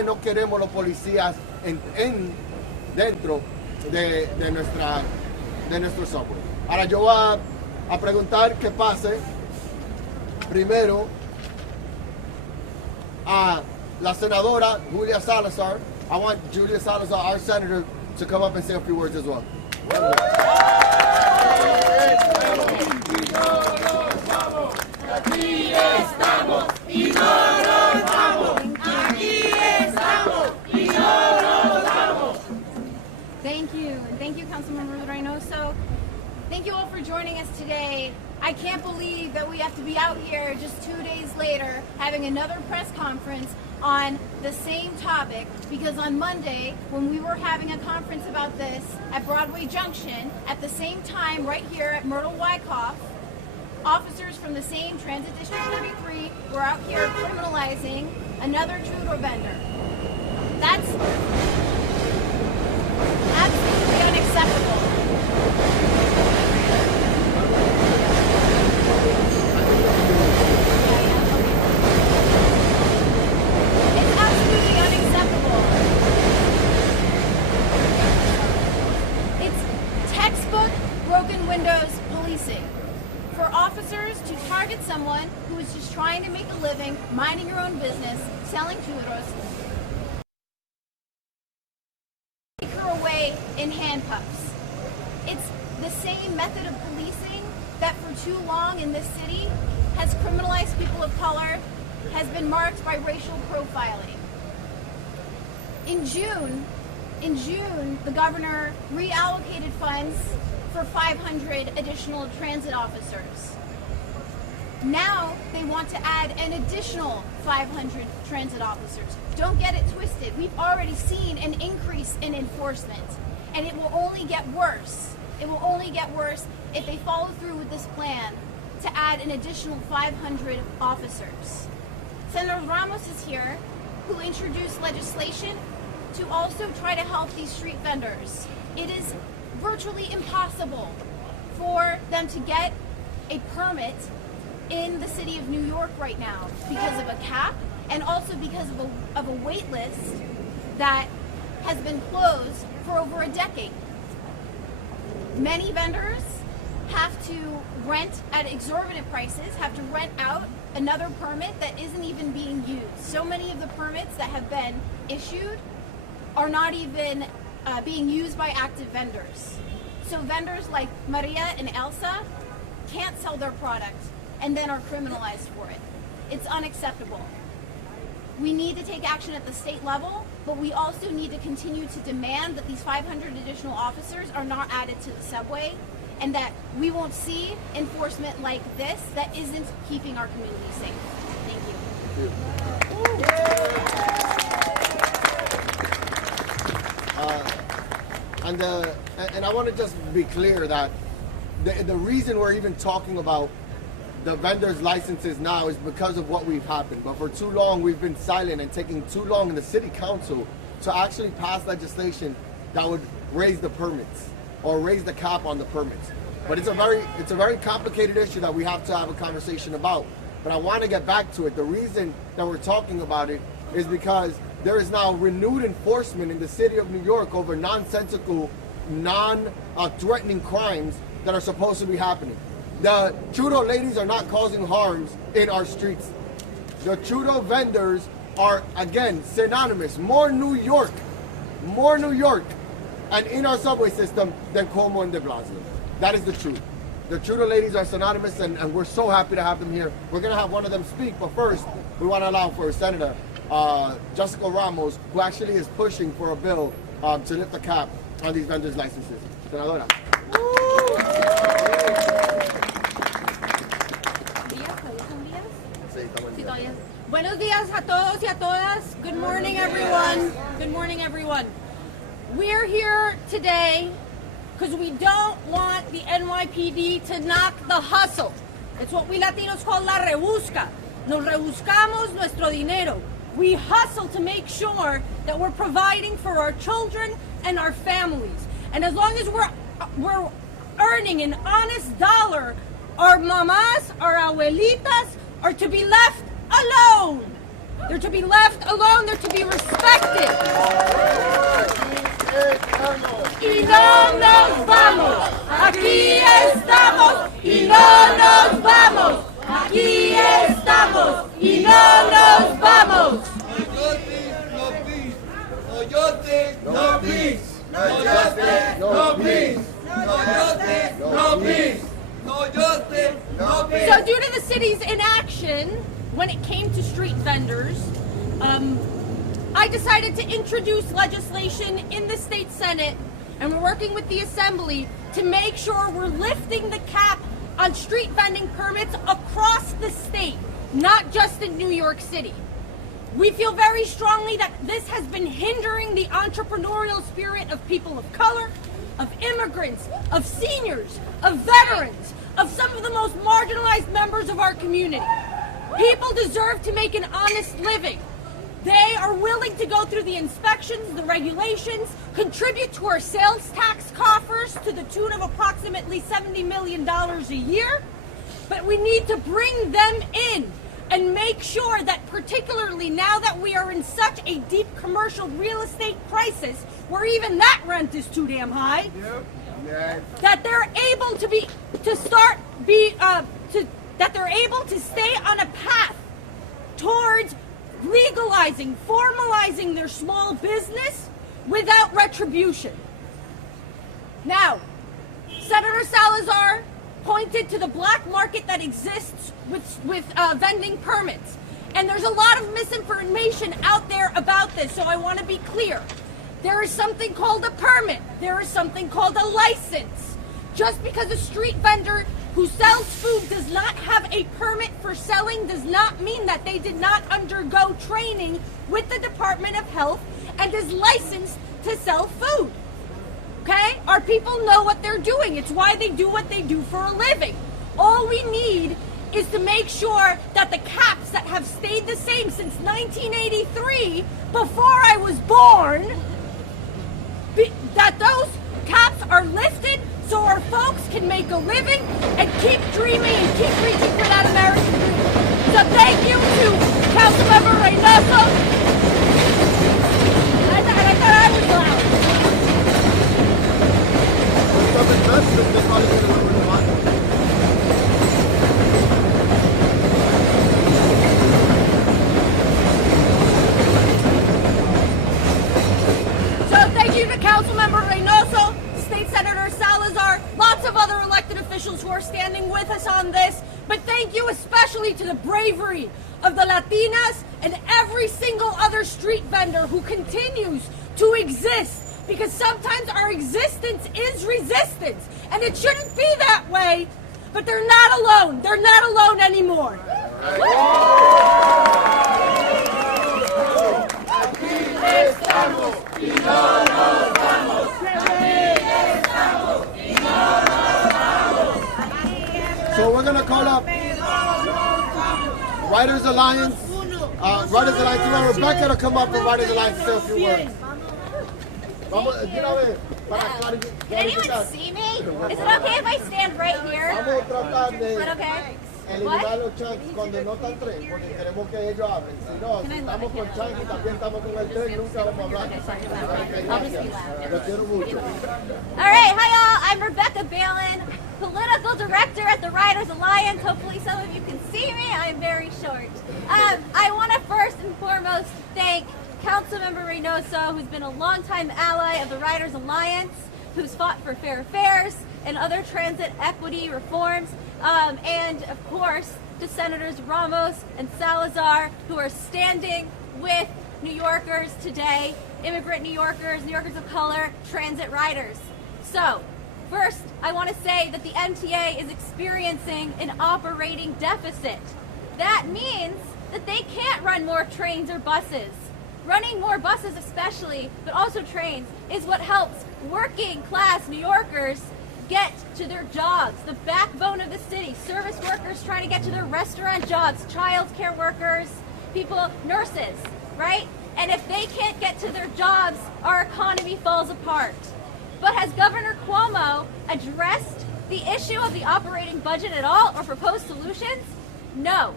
No queremos los policías dentro de nuestro subway. Ahora yo voy a preguntar que pase primero a la senadora Julia Salazar. I want Julia Salazar, our senator, to come up and say a few words as well. Aquí estamos y no nos vamos. Aquí estamos y no nos vamos. Thank you, and thank you, Councilmember Reynoso. Thank you all for joining us today. I can't believe that we have to be out here just 2 days later having another press conference on the same topic, because on Monday, when we were having a conference about this at Broadway Junction, at the same time right here at Myrtle Wyckoff, officers from the same Transit District 33 were out here criminalizing another Churro vendor. That's absolutely unacceptable. It's absolutely unacceptable. It's textbook broken windows policing. For officers to target someone who is just trying to make a living, minding your own business, selling churros, take her away in handcuffs. It's the same method of policing that for too long in this city has criminalized people of color, has been marked by racial profiling. In June, the governor reallocated funds for 500 additional transit officers. Now they want to add an additional 500 transit officers. Don't get it twisted. We've already seen an increase in enforcement, and it will only get worse. It will only get worse if they follow through with this plan to add an additional 500 officers. Senator Ramos is here, who introduced legislation to also try to help these street vendors. It is virtually impossible for them to get a permit in the city of New York right now because of a cap, and also because of a wait list that has been closed for over a decade. Many vendors have to rent at exorbitant prices, have to rent out another permit that isn't even being used. So many of the permits that have been issued are not even being used by active vendors. So vendors like Maria and Elsa can't sell their product and then are criminalized for it. It's unacceptable. We need to take action at the state level, but we also need to continue to demand that these 500 additional officers are not added to the subway, and that we won't see enforcement like this that isn't keeping our community safe. Thank you. And I want to just be clear that the reason we're even talking about the vendors' licenses now is because of what we've happened. But for too long, we've been silent and taking too long in the city council to actually pass legislation that would raise the permits or raise the cap on the permits. But it's a very complicated issue that we have to have a conversation about. But I want to get back to it. The reason that we're talking about it is because there is now renewed enforcement in the city of New York over nonsensical, non-threatening crimes that are supposed to be happening. The Churro ladies are not causing harms in our streets. The Churro vendors are, again, synonymous. More New York, and in our subway system than Cuomo and de Blasio. That is the truth. The Churro ladies are synonymous, and we're so happy to have them here. We're going to have one of them speak, but first, we want to allow for Senator Jessica Ramos, who actually is pushing for a bill to lift the cap on these vendors' licenses. Senadora. Buenos días a todos y a todas. Good morning, everyone. Good morning, everyone. We're here today because we don't want the NYPD to knock the hustle. It's what we Latinos call la rebusca. Nos rebuscamos nuestro dinero. We hustle to make sure that we're providing for our children and our families. And as long as we're earning an honest dollar, our mamás, our abuelitas are to be left alone. They're to be left alone. They're to be respected. Y no nos vamos. Aquí estamos y no nos vamos. Aquí estamos y no nos vamos. No justice, no peace. No justice, no peace. No justice, no peace. No justice, no peace. So due to the city's inaction when it came to street vendors, I decided to introduce legislation in the state Senate, and we're working with the Assembly to make sure we're lifting the cap on street vending permits across the state, not just in New York City. We feel very strongly that this has been hindering the entrepreneurial spirit of people of color, of immigrants, of seniors, of veterans, of some of the most marginalized members of our community. People deserve to make an honest living. They are willing to go through the inspections, the regulations, contribute to our sales tax coffers to the tune of approximately $70 million a year. But we need to bring them in and make sure that, particularly now that we are in such a deep commercial real estate crisis, where even that rent is too damn high, that they're able that they're able to stay on a path towards legalizing, formalizing their small business without retribution. Now, Senator Salazar pointed to the black market that exists with vending permits. And there's a lot of misinformation out there about this, so I want to be clear. There is something called a permit. There is something called a license. Just because a street vendor who sells food does not have a permit for selling does not mean that they did not undergo training with the Department of Health and is licensed to sell food. Okay? Our people know what they're doing. It's why they do what they do for a living. All we need is to make sure that the caps that have stayed the same since 1983, before I was born, that those caps are lifted so our folks can make a living and keep dreaming and keep reaching for that American dream. So thank you to Councilmember Reynoso. I thought I was loud. So thank you to Councilmember Reynoso, State Senator Salazar, lots of other elected officials who are standing with us on this. But thank you especially to the bravery of the Latinas and every single other street vendor who continues to exist. Because sometimes our existence is resistance. And it shouldn't be that way. But they're not alone. They're not alone anymore. So we're going to call up Writers Alliance. Writers Alliance. You want Rebecca to come up and Writers Alliance to say a few words. Can anyone see me? Is it okay if I stand right here? Vamos a tratar Is de that okay? eliminar los chunks cuando no están tres, porque queremos que ellos hablen. Si no, si estamos con chunks y también estamos con el tres, nunca vamos a hablar. I'll just be loud. Los quiero mucho. All right, hi y'all. I'm Rebecca Balin, political director at the Writers Alliance. Hopefully some of you can see me. I'm very short. I want to first and foremost thank Councilmember Reynoso, who's been a longtime ally of the Writers Alliance, who's fought for fair fares and other transit equity reforms, and of course to Senators Ramos and Salazar, who are standing with New Yorkers today, immigrant New Yorkers of color, transit riders. So, first, I want to say that the MTA is experiencing an operating deficit. That means that they can't run more trains or buses. Running more buses especially, but also trains, is what helps working class New Yorkers get to their jobs, the backbone of the city, service workers trying to get to their restaurant jobs, child care workers, people, nurses, right? And if they can't get to their jobs, our economy falls apart. But has Governor Cuomo addressed the issue of the operating budget at all or proposed solutions? No.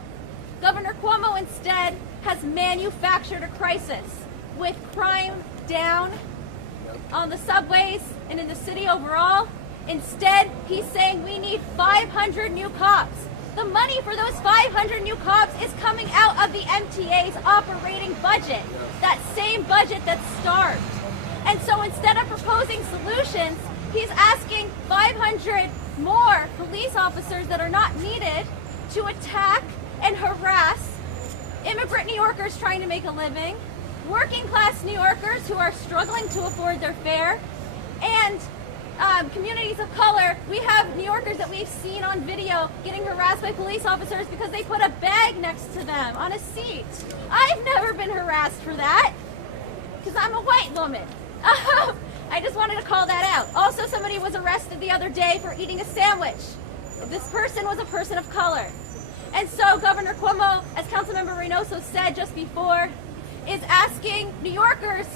Governor Cuomo instead has manufactured a crisis with crime down on the subways and in the city overall. Instead, he's saying we need 500 new cops. The money for those 500 new cops is coming out of the MTA's operating budget, that same budget that's starved. And so instead of proposing solutions, he's asking 500 more police officers that are not needed to attack and harass immigrant New Yorkers trying to make a living, working class New Yorkers who are struggling to afford their fare, and communities of color. We have New Yorkers that we've seen on video getting harassed by police officers because they put a bag next to them on a seat. I've never been harassed for that because I'm a white woman. I just wanted to call that out. Also, somebody was arrested the other day for eating a sandwich. This person was a person of color. And so Governor Cuomo, as Councilmember Reynoso said just before, is asking New Yorkers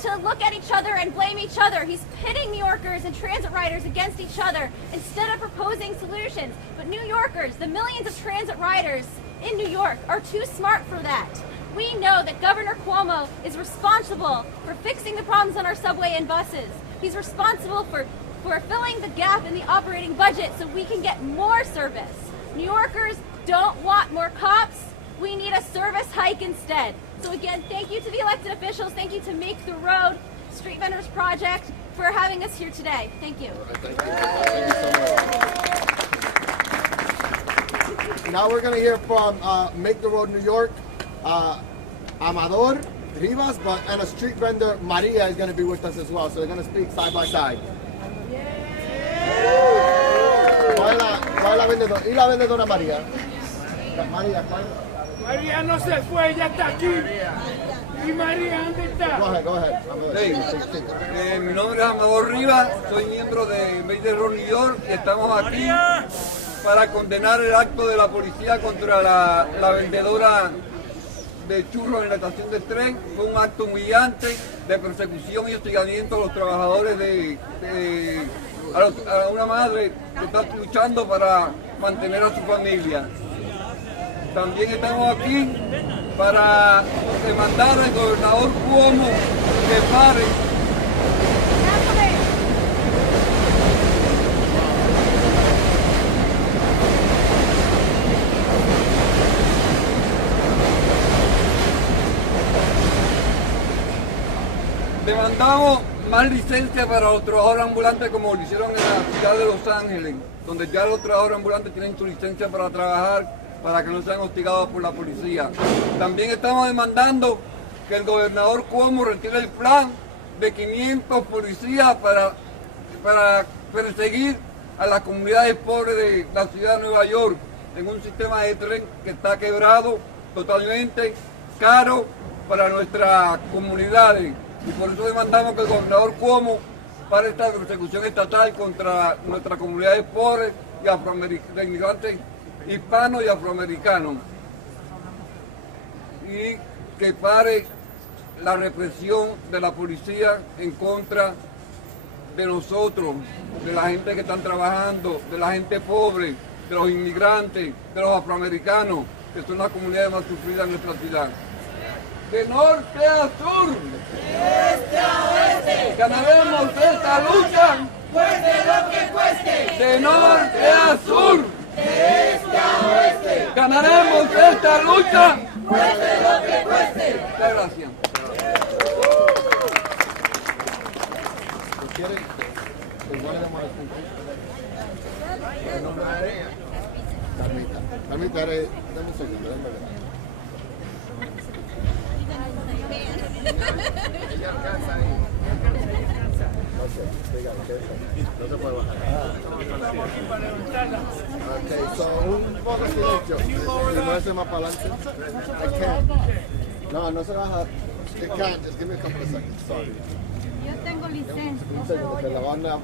to look at each other and blame each other. He's pitting New Yorkers and transit riders against each other instead of proposing solutions. But New Yorkers, the millions of transit riders in New York, are too smart for that. We know that Governor Cuomo is responsible for fixing the problems on our subway and buses. He's responsible for filling the gap in the operating budget so we can get more service. New Yorkers don't want more cops. We need a service hike instead. So again, thank you to the elected officials. Thank you to Make the Road Street Vendors Project for having us here today. Thank you. Thank you so much. Now we're going to hear from Make the Road New York, Amador Rivas, and a street vendor, Maria, is going to be with us as well. So they're going to speak side by side. ¿Cuál es la vendedora? ¿Y la vendedora María? María, ¿cuál? María no se fue, ya está aquí. ¿Y María dónde está? Go ahead. Mi nombre es Amador Rivas, soy miembro de Make the Road New York y estamos aquí para condenar el acto de la policía contra la vendedora de churros en la estación de tren. Fue un acto humillante de persecución y hostigamiento a los trabajadores a una madre que está luchando para mantener a su familia. También estamos aquí para demandar al gobernador Cuomo que pare demandamos más licencia para los trabajadores ambulantes como lo hicieron en la ciudad de Los Ángeles, donde ya los trabajadores ambulantes tienen su licencia para trabajar, para que no sean hostigados por la policía. También estamos demandando que el gobernador Cuomo retire el plan de 500 policías para perseguir a las comunidades pobres de la ciudad de Nueva York en un sistema de tren que está quebrado, totalmente caro para nuestras comunidades. Y por eso demandamos que el gobernador Cuomo pare esta persecución estatal contra nuestras comunidades pobres y de inmigrantes hispanos y afroamericanos, y que pare la represión de la policía en contra de nosotros, de la gente que están trabajando, de la gente pobre, de los inmigrantes, de los afroamericanos, que son las comunidades más sufridas en nuestra ciudad. De norte a sur, de este a oeste, ganaremos esta lucha, cueste lo que cueste. De norte a sur, de este a oeste, ganaremos esta lucha, cueste lo que cueste. Muchas gracias. Dame un segundo, Ella alcanza ahí. No se puede bajar. Ok, so un poco de silencio. Si no hace más para adelante. I can't. No se baja. It can't. Just give me a couple of seconds. Sorry. Yo tengo licencia. Un segundo, que la banda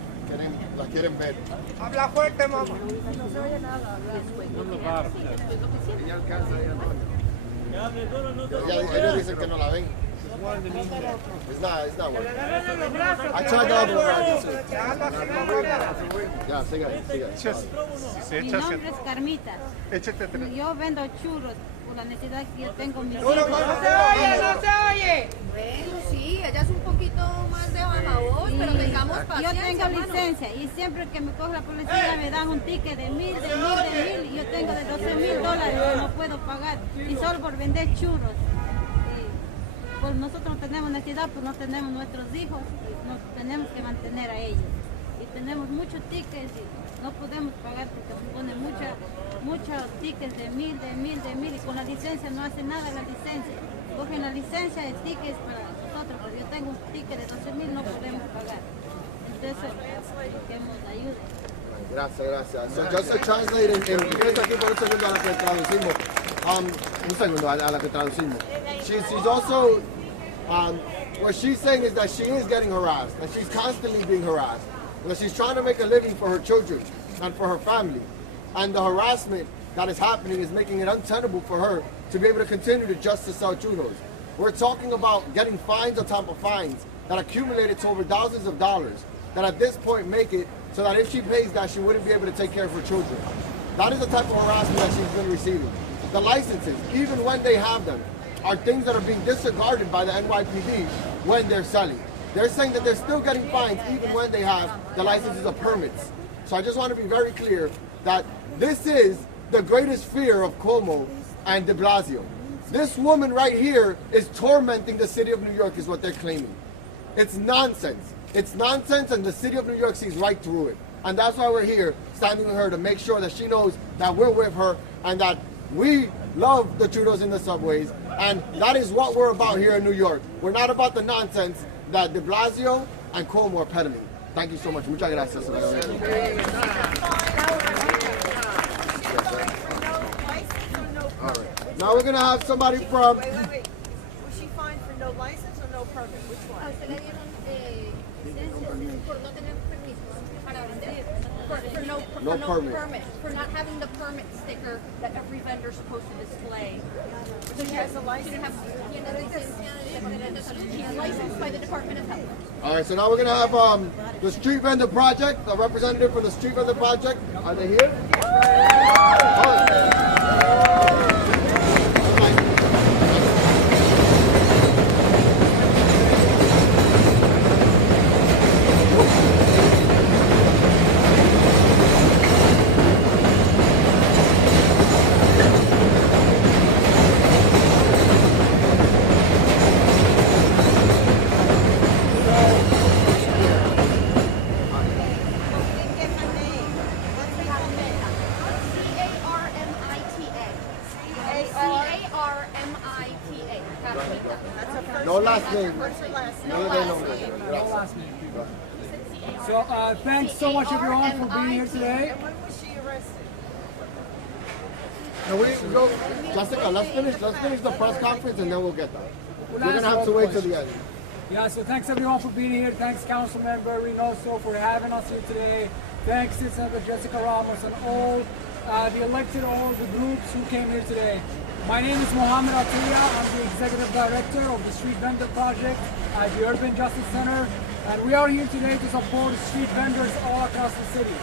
la quieren ver. Habla fuerte, mamá. No se oye nada. Ella alcanza ahí, Antonio. Ellos dicen que no la ven. It's not working. I tried the other one. Ya, siga. Mi nombre es Carmita. Yo vendo churros por la necesidad que yo tengo mis ¡No se hijos. oye, no se oye! Bueno, sí, ella es un poquito más de baja voz, pero tengamos Yo paciencia. tengo hermano. licencia y siempre que me coge la policía me dan un ticket de 1000, de 1000, de 1000 y yo tengo de $12,000 que no puedo pagar y solo por vender churros. Pues nosotros no tenemos necesidad, pues no tenemos nuestros hijos y nos tenemos que mantener a ellos. Y tenemos muchos tickets y no podemos pagar porque nos ponen muchos tickets de 1000, de 1000, de 1000 y con la licencia no hace nada la licencia. Cogen la licencia de tickets para nosotros, pero yo tengo un ticket de 12,000, no podemos pagar. Entonces, queremos ayuda. Gracias. So just to translate en inglés aquí por un segundo a la que traducimos. Un segundo a la que traducimos. She's also, what she's saying is that she is getting harassed, that she's constantly being harassed, and that she's trying to make a living for her children and for her family. And the harassment that is happening is making it untenable for her to be able to continue to just to sell churros. We're talking about getting fines on top of fines that accumulated to over thousands of dollars, that at this point make it so that if she pays that, she wouldn't be able to take care of her children. That is the type of harassment that she's been receiving. The licenses, even when they have them, are things that are being disregarded by the NYPD when they're selling. They're saying that they're still getting fines even when they have the licenses or permits. So I just want to be very clear that this is the greatest fear of Cuomo and de Blasio. This woman right here is tormenting the city of New York is what they're claiming. It's nonsense. It's nonsense, and the city of New York sees right through it. And that's why we're here standing with her to make sure that she knows that we're with her and that we love the churros in the subways. And that is what we're about here in New York. We're not about the nonsense that de Blasio and Cuomo are peddling. Thank you so much. Muchas gracias. All right. Now we're going to have somebody from... Wait. Was she fined for no license or no permit? Which A one? usted le dieron licencias por no tener permiso para vender. No permit. For not having the permit sticker that every vendor's supposed to display. So she has a license? She's licensed by the Department of Health. All right, so now we're going to have the Street Vendor Project, a representative from the Street Vendor Project. Are they here? No last name. So thanks so much everyone for being here today. And when was she arrested? Can we go, Jessica, let's finish the press conference and then we'll get that. We're going to have to wait till the end. Yeah, so thanks everyone for being here. Thanks Councilmember Reynoso for having us here today. Thanks to Senator Jessica Ramos and all the elected, all the groups who came here today. My name is Mohammed Atiyah. I'm the Executive Director of the Street Vendor Project at the Urban Justice Center. And we are here today to support street vendors all across the city.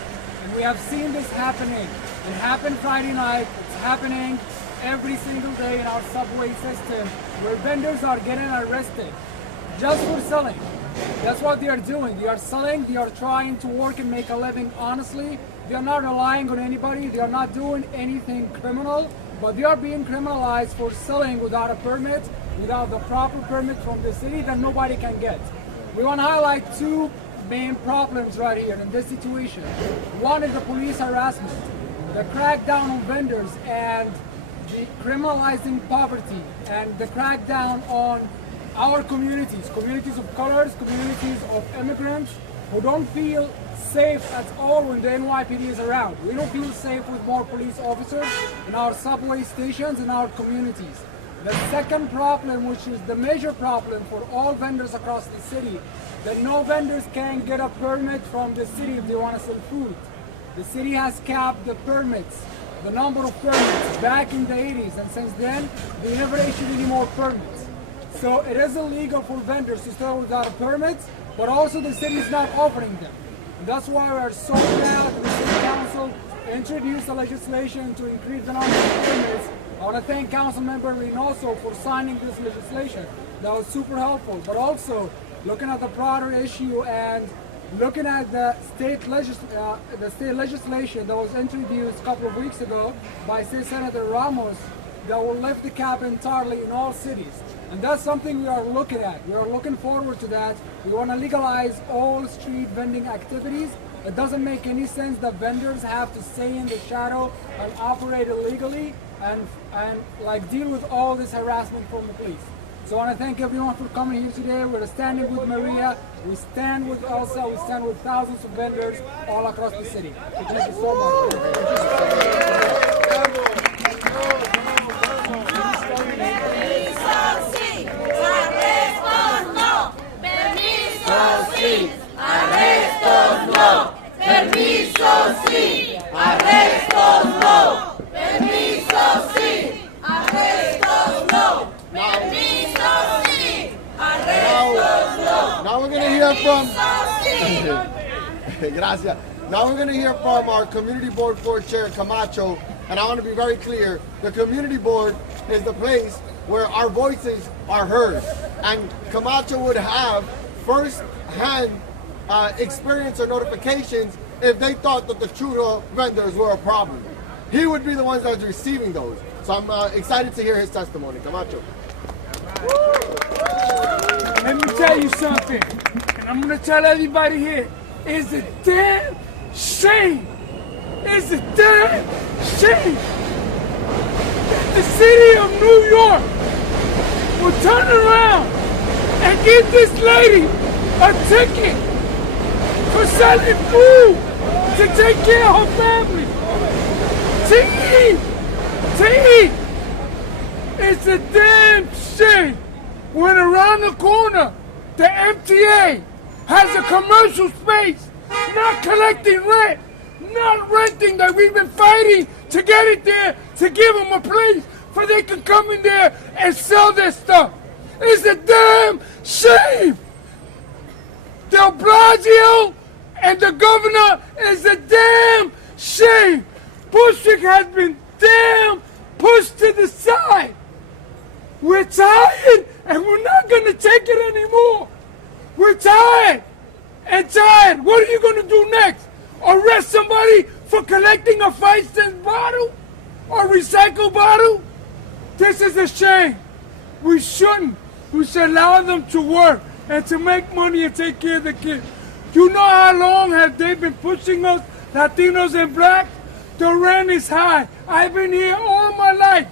And we have seen this happening. It happened Friday night. It's happening every single day in our subway system where vendors are getting arrested just for selling. That's what they are doing. They are selling, they are trying to work and make a living honestly. They are not relying on anybody. They are not doing anything criminal, but they are being criminalized for selling without a permit, without the proper permit from the city that nobody can get. We want to highlight two main problems right here in this situation. One is the police harassment, the crackdown on vendors and the criminalizing poverty and the crackdown on our communities of colors, communities of immigrants who don't feel safe at all when the NYPD is around. We don't feel safe with more police officers in our subway stations in our communities. The second problem, which is the major problem for all vendors across the city, that no vendors can get a permit from the city if they want to sell food. The city has capped the permits, the number of permits back in the 80s, and since then they never issued any more permits. So it is illegal for vendors to sell without a permit, but also the city is not offering them. And that's why we are so glad that the City Council introduced the legislation to increase the number of permits. I want to thank Councilmember Reynoso for signing this legislation. That was super helpful. But also, looking at the broader issue and looking at the state legislation that was introduced a couple of weeks ago by State Senator Ramos that will lift the cap entirely in all cities. And that's something we are looking at. We are looking forward to that. We want to legalize all street vending activities. It doesn't make any sense that vendors have to stay in the shadow and operate illegally and like deal with all this harassment from the police. So I want to thank everyone for coming here today. We're standing with Maria, we stand with Elsa, we stand with thousands of vendors all across the city. So thank you so much. Permiso sí, arrestos no. Permiso sí, arrestos no. Permiso sí, arrestos no. Permiso sí, arrestos no. Permiso sí, arrestos no. Now we're going to hear from Gracias. Now we're going to hear from our community board board chair Camacho, and I want to be very clear. The community board is the place where our voices are heard, and Camacho would have first-hand experience or notifications if they thought that the churro vendors were a problem. He would be the ones that was receiving those. So I'm excited to hear his testimony. Camacho. Let me tell you something, and I'm going to tell everybody here, it's a damn shame. It's a damn shame that the city of New York will turn around and give this lady a ticket for selling food to take care of her family. To eat. It's a damn shame when around the corner the MTA has a commercial space not collecting rent, not renting, that we've been fighting to get it there, to give them a place where they can come in there and sell their stuff. It's a damn shame. De Blasio and the governor is a damn shame. Bushwick has been damn pushed to the side. We're tired and we're not going to take it anymore. We're tired and tired. What are you going to do next? Arrest somebody for collecting a 5-cent bottle or recycled bottle? This is a shame. We shouldn't. We should allow them to work and to make money and take care of the kids. You know how long have they been pushing us, Latinos and blacks? The rent is high. I've been here all my life.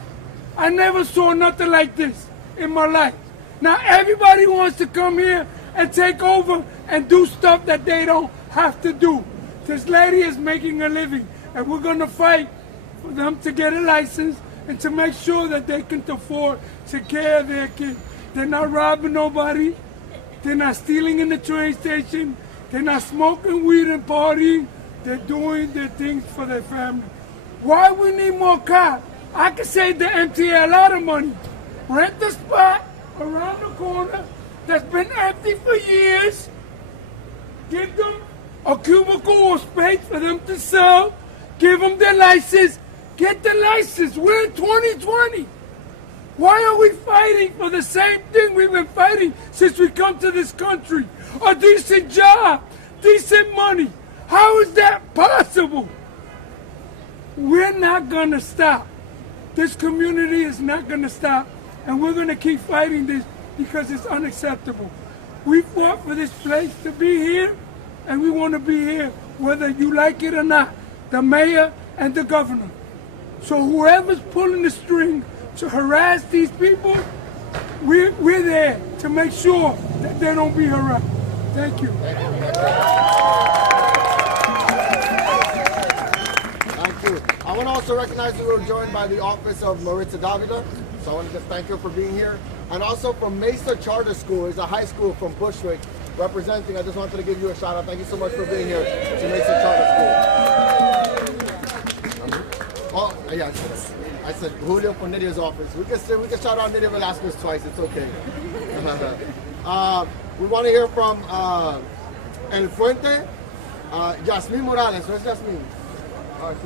I never saw nothing like this in my life. Now everybody wants to come here and take over and do stuff that they don't have to do. This lady is making a living, and we're going to fight for them to get a license and to make sure that they can afford to take care of their kids. They're not robbing nobody. They're not stealing in the train station. They're not smoking weed and partying. They're doing their things for their family. Why we need more cops? I can save the MTA a lot of money. Rent the spot around the corner that's been empty for years. Give them a cubicle or space for them to sell. Give them their license. Get the license. We're in 2020. Why are we fighting for the same thing we've been fighting since we come to this country? A decent job, decent money. How is that possible? We're not going to stop. This community is not going to stop. And we're going to keep fighting this because it's unacceptable. We fought for this place to be here, and we want to be here whether you like it or not. The mayor and the governor. So whoever's pulling the string to harass these people, we're there to make sure that they don't be harassed. Thank you. Thank you. I want to also recognize that we were joined by the office of Maritza Davila. So I want to just thank her for being here. And also from Mesa Charter School, is a high school from Bushwick, representing. I just wanted to give you a shout out. Thank you so much for being here to Mesa Charter School. Oh, yeah, I said Julio from Nydia's office. We can shout out Nydia Velasquez twice. It's okay. We want to hear from El Fuente, Yasmin Morales. Where's Yasmin? Good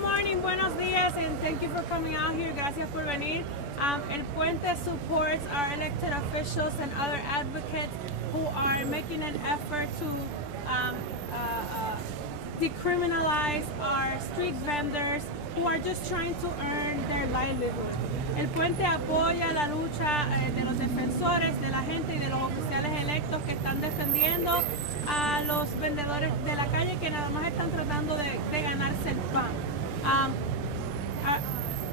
morning, buenos días, and thank you for coming out here. Gracias por venir. El Puente supports our elected officials and other advocates who are making an effort to decriminalize our street vendors who are just trying to earn their livelihood. El Puente apoya la lucha de los defensores, de la gente y de los oficiales electos que están defendiendo a los vendedores de la calle que nada más están tratando de ganarse el pan.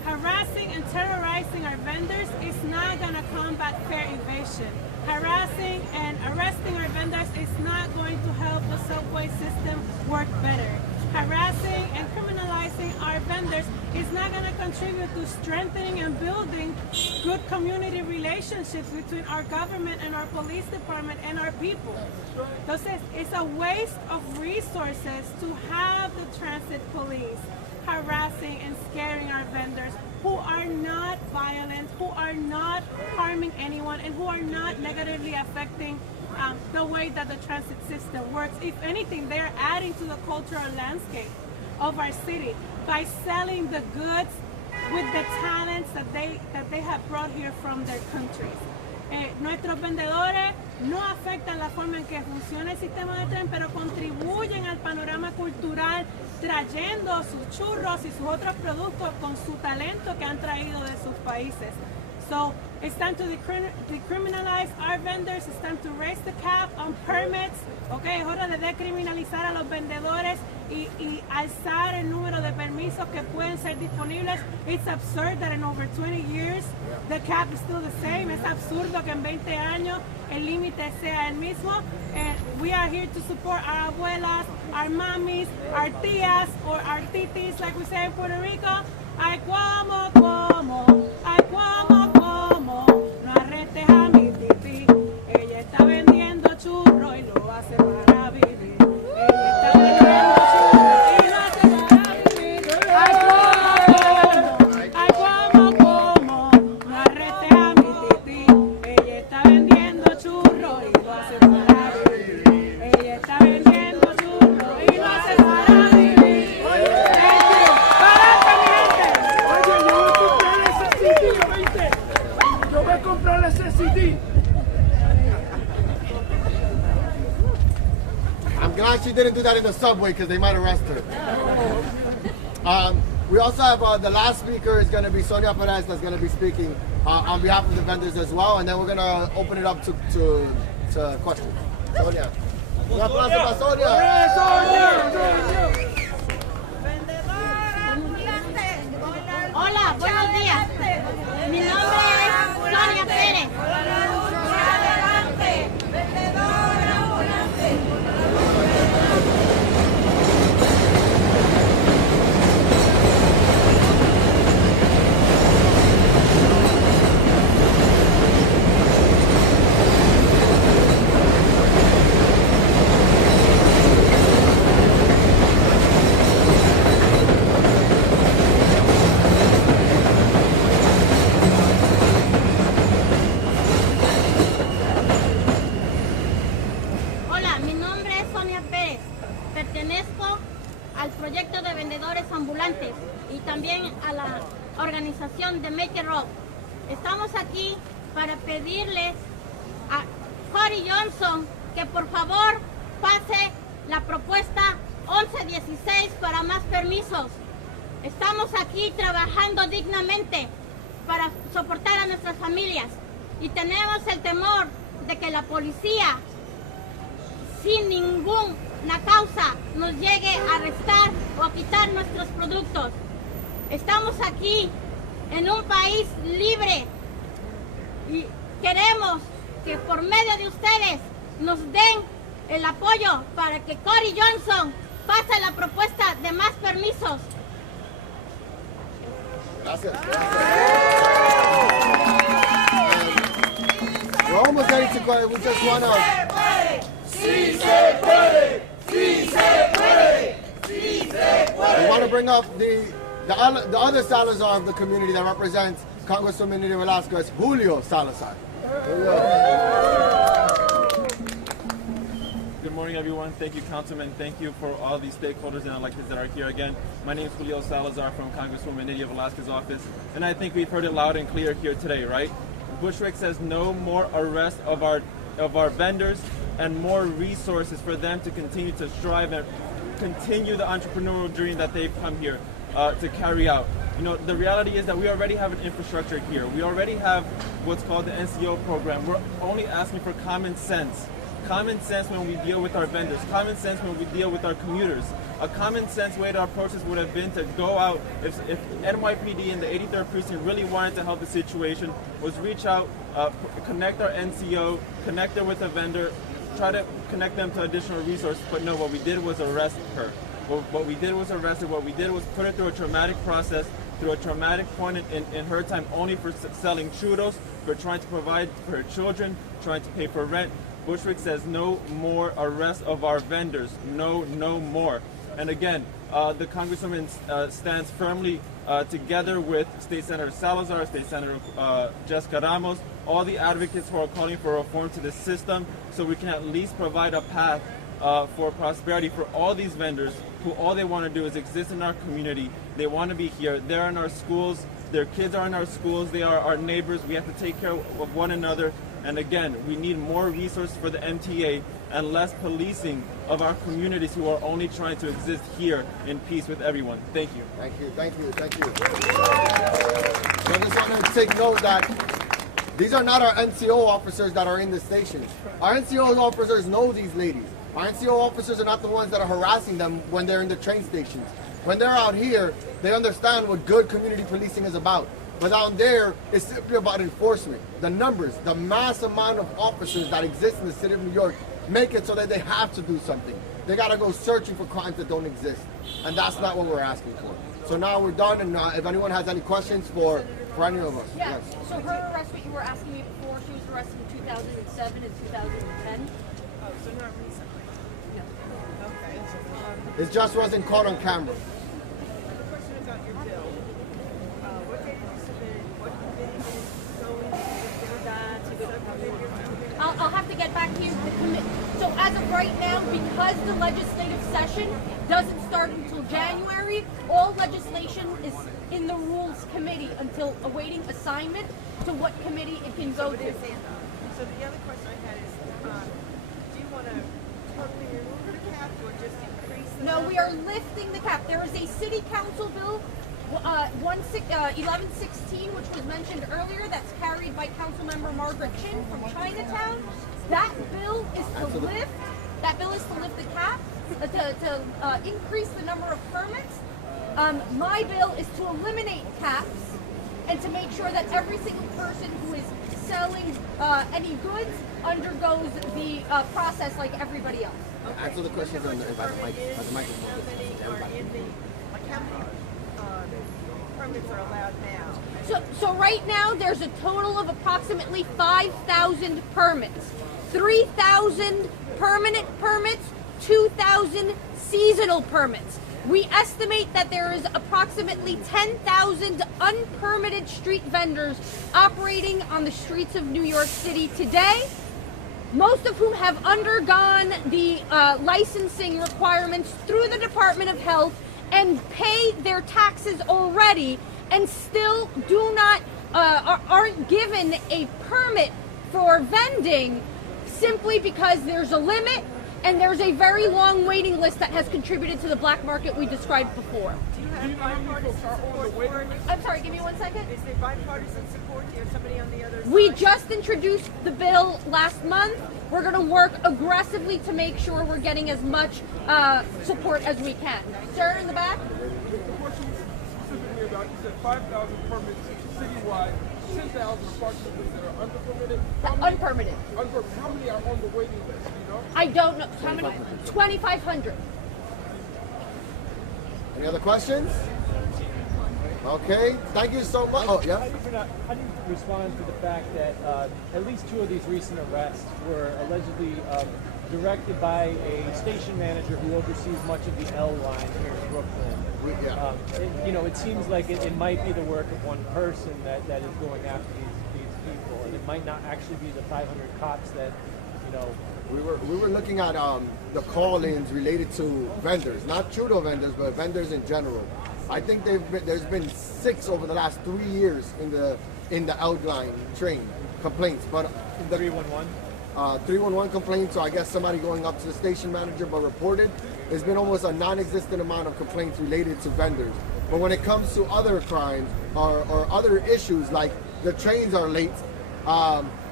Harassing and terrorizing our vendors is not going to combat fair evasion. Harassing and arresting our vendors is not going to help the subway system work better. Harassing and criminalizing our vendors is not going to contribute to strengthening and building good community relationships between our government and our police department and our people. Entonces, it's a waste of resources to have the transit police harassing and scaring our vendors who are not violent, who are not harming anyone, and who are not negatively affecting the way that the transit system works. If anything, they're adding to the cultural landscape of our city by selling the goods with the talents that they have brought here from their countries. Nuestros vendedores no afectan la forma en que funciona el sistema de tren, pero contribuyen al panorama cultural trayendo sus churros y sus otros productos con su talento que han traído de sus países. So it's time to decriminalize our vendors. It's time to raise the cap on permits. Okay, es hora de decriminalizar a los vendedores y alzar el número de permisos que pueden ser disponibles. It's absurd that in over 20 years the cap is still the same. Es absurdo que en 20 años el límite sea el mismo. And we are here to support our abuelas, our mamis, our tías, or our titis, like we say in Puerto Rico. Ay, como, ay, como, no arrestes a mi titi. Ella está vendiendo churro y lo hace para vivir. Ella está vendiendo churro y lo hace para vivir. Ay, como, no arrestes a mi titi. Ella está vendiendo churro y lo hace para vivir. Ella está vendiendo churro y lo hace para vivir. Yo voy a comprar ese CD. I'm glad she didn't do that in the subway because they might arrest her. We also have the last speaker is going to be Sonia Perez that's going to be speaking on behalf of the vendors as well, and then we're going to open it up to questions. Sonia. Un aplauso para Sonia. Hola, buenos días. Mi nombre es Sonia Pérez. Hola, mi nombre es Sonia Pérez. Pertenezco al proyecto de vendedores ambulantes y también a la organización de Make It Roll. Estamos aquí para pedirles a Cory Johnson que por favor pase la propuesta 1116 para más permisos. Estamos aquí trabajando dignamente para soportar a nuestras familias y tenemos el temor de que la policía sin ninguna causa nos llegue a arrestar o a quitar nuestros productos. Estamos aquí en un país libre y queremos que por medio de ustedes nos den el apoyo para que Cory Johnson pase la propuesta de más permisos. Gracias. We're almost ready to go. We just want to... Sí se puede, sí se puede, sí se puede. We want to bring up the other Salazar of the community that represents Congresswoman Nidia Velasquez, Julio Salazar. Good morning, everyone. Thank you, Councilman. Thank you for all the stakeholders and electeds that are here again. My name is Julio Salazar from Congresswoman Nydia Velasquez's office, and I think we've heard it loud and clear here today, right? Bushwick says no more arrest of our vendors and more resources for them to continue to strive and continue the entrepreneurial dream that they've come here to carry out. You know, the reality is that we already have an infrastructure here. We already have what's called the NCO program. We're only asking for common sense. Common sense when we deal with our vendors. Common sense when we deal with our commuters. A common sense way to approach this would have been to go out, if NYPD and the 83rd Precinct really wanted to help the situation, was reach out, connect our NCO, connect her with a vendor, try to connect them to additional resources. But no, what we did was arrest her. What we did was arrest her. What we did was put her through a traumatic process, through a traumatic point in her time only for selling churros, for trying to provide for her children, trying to pay for rent. Bushwick says no more arrest of our vendors. No more. And again, the Congresswoman stands firmly together with State Senator Salazar, State Senator Jessica Ramos, all the advocates who are calling for reform to the system so we can at least provide a path for prosperity for all these vendors who all they want to do is exist in our community. They want to be here. They're in our schools. Their kids are in our schools. They are our neighbors. We have to take care of one another. And again, we need more resources for the MTA and less policing of our communities who are only trying to exist here in peace with everyone. Thank you. Thank you. So I just want to take note that these are not our NCO officers that are in the stations. Our NCO officers know these ladies. Our NCO officers are not the ones that are harassing them when they're in the train stations. When they're out here, they understand what good community policing is about. But down there, it's simply about enforcement. The numbers, the mass amount of officers that exist in the city of New York make it so that they have to do something. They gotta go searching for crimes that don't exist. And that's not what we're asking for. So now we're done, and if anyone has any questions for any of us. Yeah, Yes. so her arrest, what you were asking me before, she was arrested in 2007 and 2010. Oh, so not recently. Okay. It just wasn't caught on camera. The question about your bill. What date did you submit it? What committee did it go into? The subcommittee? I'll have to get back to you. So as of right now, because the legislative session doesn't start until January, all legislation is in the Rules Committee until awaiting assignment to what committee it can go to. So the other question I had is, do you want to totally remove the cap or just increase the No, we are lifting the cap. There is a city council bill, 1116, which was mentioned earlier, that's carried by Councilmember Margaret Chin from Chinatown. That bill is to lift. That bill is to lift the cap, to increase the number of permits. My bill is to eliminate caps and to make sure that every single person who is selling any goods undergoes the process like everybody else. Answer the questions by the microphone. How many are in the, like how many permits are allowed now? So right now there's a total of approximately 5,000 permits. 3,000 permanent permits, 2,000 seasonal permits. We estimate that there is approximately 10,000 unpermitted street vendors operating on the streets of New York City today, most of whom have undergone the licensing requirements through the Department of Health and pay their taxes already and still do not, aren't given a permit for vending simply because there's a limit and there's a very long waiting list that has contributed to the black market we described before. Do you have bipartisan support for it? I'm sorry, give me 1 second. Is there bipartisan support? Do you have somebody on the other side? We just introduced the bill last month. We're going to work aggressively to make sure we're getting as much support as we can. Sir, in the back? The question was specifically about, you said 5,000 permits citywide, 10,000 approximately that are underpermitted. Unpermitted. Unpermitted. How many are on the waiting list? Do you know? I don't know. How many? 2,500. Any other questions? Okay, thank you so much. Oh, yeah? How do you respond to the fact that at least 2 of these recent arrests were allegedly directed by a station manager who oversees much of the L line here in Brooklyn? It seems like it might be the work of one person that is going after these people. people, and it might not actually be the 500 cops that, you know. We were looking at the call-ins related to vendors, not Churro vendors, but vendors in general. I think there's been 6 over the last 3 years in the outline train complaints, but the 311. 311 complaints. So I guess somebody going up to the station manager but reported. There's been almost a non-existent amount of complaints related to vendors. But when it comes to other crimes or other issues like the trains are late,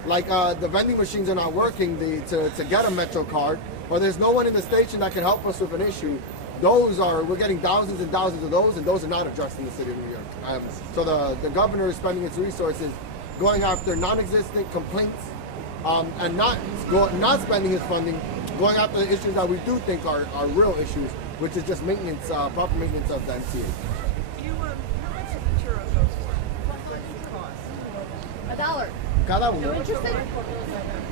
like the vending machines are not working to get a Metro card, or there's no one in the station that can help us with an issue, we're getting thousands and thousands of those, and those are not addressed in the city of New York. So the governor is spending its resources going after non-existent complaints and not spending his funding, going after the issues that we do think are real issues, which is just maintenance, proper maintenance of the MTA. You, how much is the churro goes for? What does it cost? $1. Cada uno. No interested?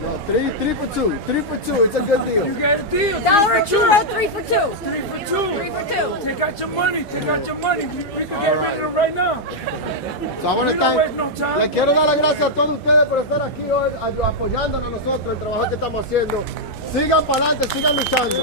No, three for two. It's a good deal. You got a deal. $1 a churro, 3 for 2. 3 for 2. 3 for 2. Take out your money. Take out your money. We can get rid of it right now. So I want to We don't waste no time. le quiero dar las gracias a todos ustedes por estar aquí hoy apoyándonos a nosotros, el trabajo que estamos haciendo. Sigan para adelante, sigan luchando.